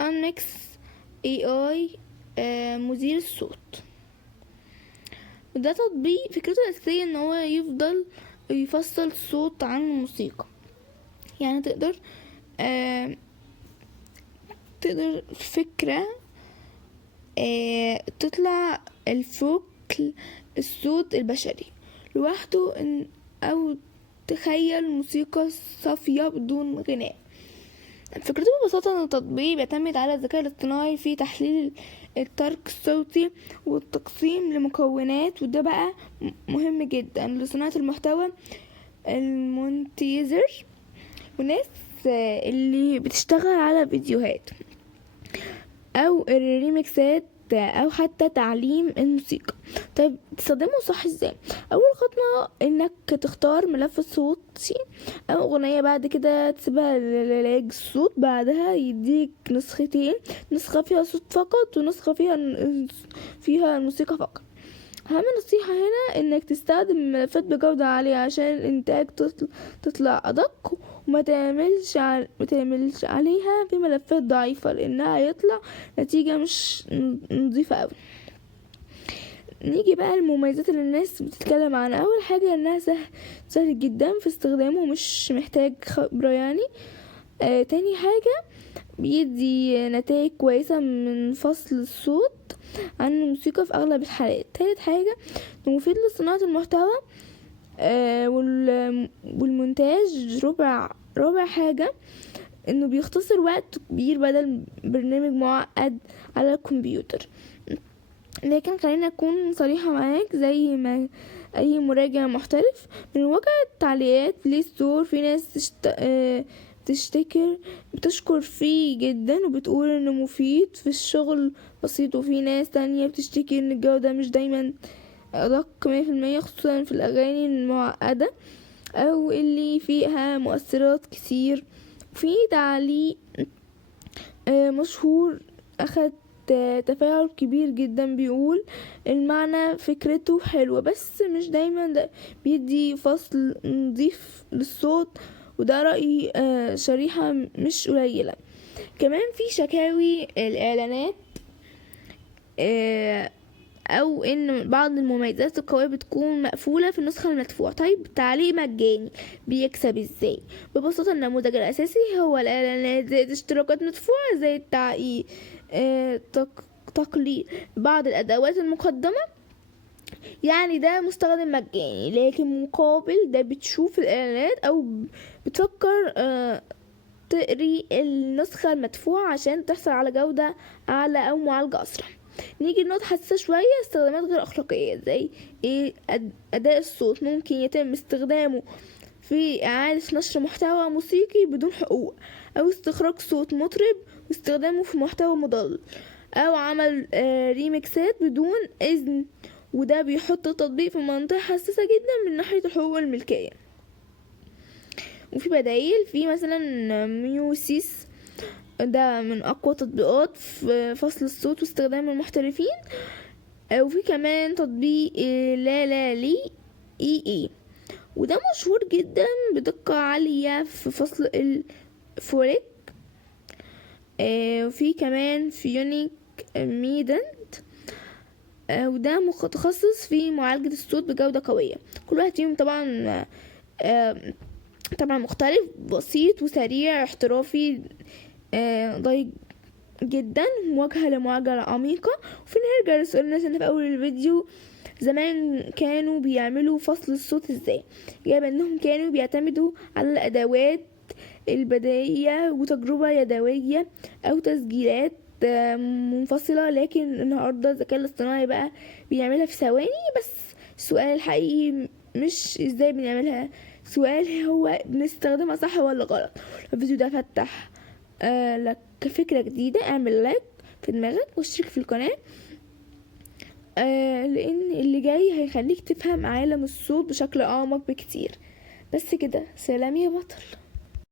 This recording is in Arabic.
انمكس اي اي مدير الصوت. وده تطبيق فكرته الأساسية ان هو يفضل يفصل الصوت عن الموسيقى. يعني تقدر فكرة تطلع الفوق الصوت البشري لوحده، او تخيل موسيقى صافية بدون غناء. فكرته ببساطة ان التطبيق بيعتمد على الذكاء الاصطناعي في تحليل الترك الصوتي والتقسيم لمكونات، وده بقى مهم جدا لصناعة المحتوى. المونتيزر والناس اللي بتشتغل على فيديوهات او الريميكسات او حتى تعليم الموسيقى. طيب تستخدمه صح ازاي؟ اول خطوة انك تختار ملف صوتي او اغنية، بعد كده تسيبها لعلاج الصوت. بعدها يديك نسختين، نسخة فيها صوت فقط ونسخة فيها الموسيقى فقط. اهم نصيحة هنا انك تستخدم ملفات بجودة عالية عشان الانتاج تطلع ادق، وما تعملش عليها في ملفات ضعيفة لانها هيطلع نتيجة مش نظيفة اوي. نيجي بقى المميزات اللي الناس بتتكلم عنها. اول حاجة انها سهل جدا في استخدامه، مش محتاج خبرة يعني. تاني حاجة بيدي نتائج كويسة من فصل الصوت عن الموسيقى في اغلب الحالات. تالت حاجة مفيد لصناعة المحتوى والمونتاج. رابع حاجة انه بيختصر وقت كبير بدل برنامج معقد على الكمبيوتر. لكن خلينا اكون صريحة معاك، زي ما اي مراجع محترف من واقع التعليقات ليه ستور، في ناس بتشكر فيه جدا وبتقول انه مفيد في الشغل بسيط، وفي ناس تانية بتشتكي ان الجودة مش دايما ادق 100%، خصوصا في الاغاني المعقدة او اللي فيها مؤثرات كتير. في تعليق مشهور اخد تفاعل كبير جدا بيقول المعنى فكرته حلوة بس مش دايما بيدي فصل نظيف للصوت، وده رأي شريحة مش قليلة. كمان في شكاوي الإعلانات او ان بعض المميزات القوية بتكون مقفولة في النسخة المدفوعة. طيب تعليق مجاني بيكسب ازاي؟ ببساطة النموذج الاساسي هو الاعلانات زائد اشتراكات مدفوعة زي التعقيد تقليل بعض الادوات المقدمة. يعني ده مستخدم مجاني، لكن مقابل ده بتشوف الاعلانات او بتفكر تقري النسخة المدفوعة عشان تحصل على جودة اعلى او معالجة اسرع. نيجي لنقطة حساسة شوية، استخدامات غير أخلاقية زي أداء الصوت. ممكن يتم استخدامه في إعادة نشر محتوى موسيقي بدون حقوق، أو استخراج صوت مطرب واستخدامه في محتوى مضل، أو عمل ريميكسات بدون إذن، وده بيحط التطبيق في منطقة حساسة جدا من ناحية الحقوق والملكية. وفي بدايل، في مثلا ميوسيس، ده من اقوى تطبيقات في فصل الصوت واستخدام المحترفين. وفي كمان تطبيق لا لا لي اي، وده مشهور جدا بدقة عالية في فصل الفوريك. وفي كمان فيونيك ميدنت، وده متخصص في معالجة الصوت بجودة قوية. كل واحد فيهم طبعا مختلف، بسيط وسريع، احترافي، ضيق جدا، مواجهة لمعالجة عميقة. وفي نرجع لسؤالنا في اول الفيديو، زمان كانوا بيعملوا فصل الصوت ازاي؟ جاب انهم كانوا بيعتمدوا على الادوات البدائية وتجربة يدوية او تسجيلات منفصلة، لكن النهاردة الذكاء الاصطناعي بقى بيعملها في ثواني. بس السؤال الحقيقي مش ازاي بنعملها، سؤال هو بنستخدمها صح ولا غلط. الفيديو ده فتح لك فكرة جديدة، اعمل لايك في دماغك واشترك في القناة، لان اللي جاي هيخليك تفهم عالم الصوت بشكل اعمق بكتير. بس كده، سلام يا بطل.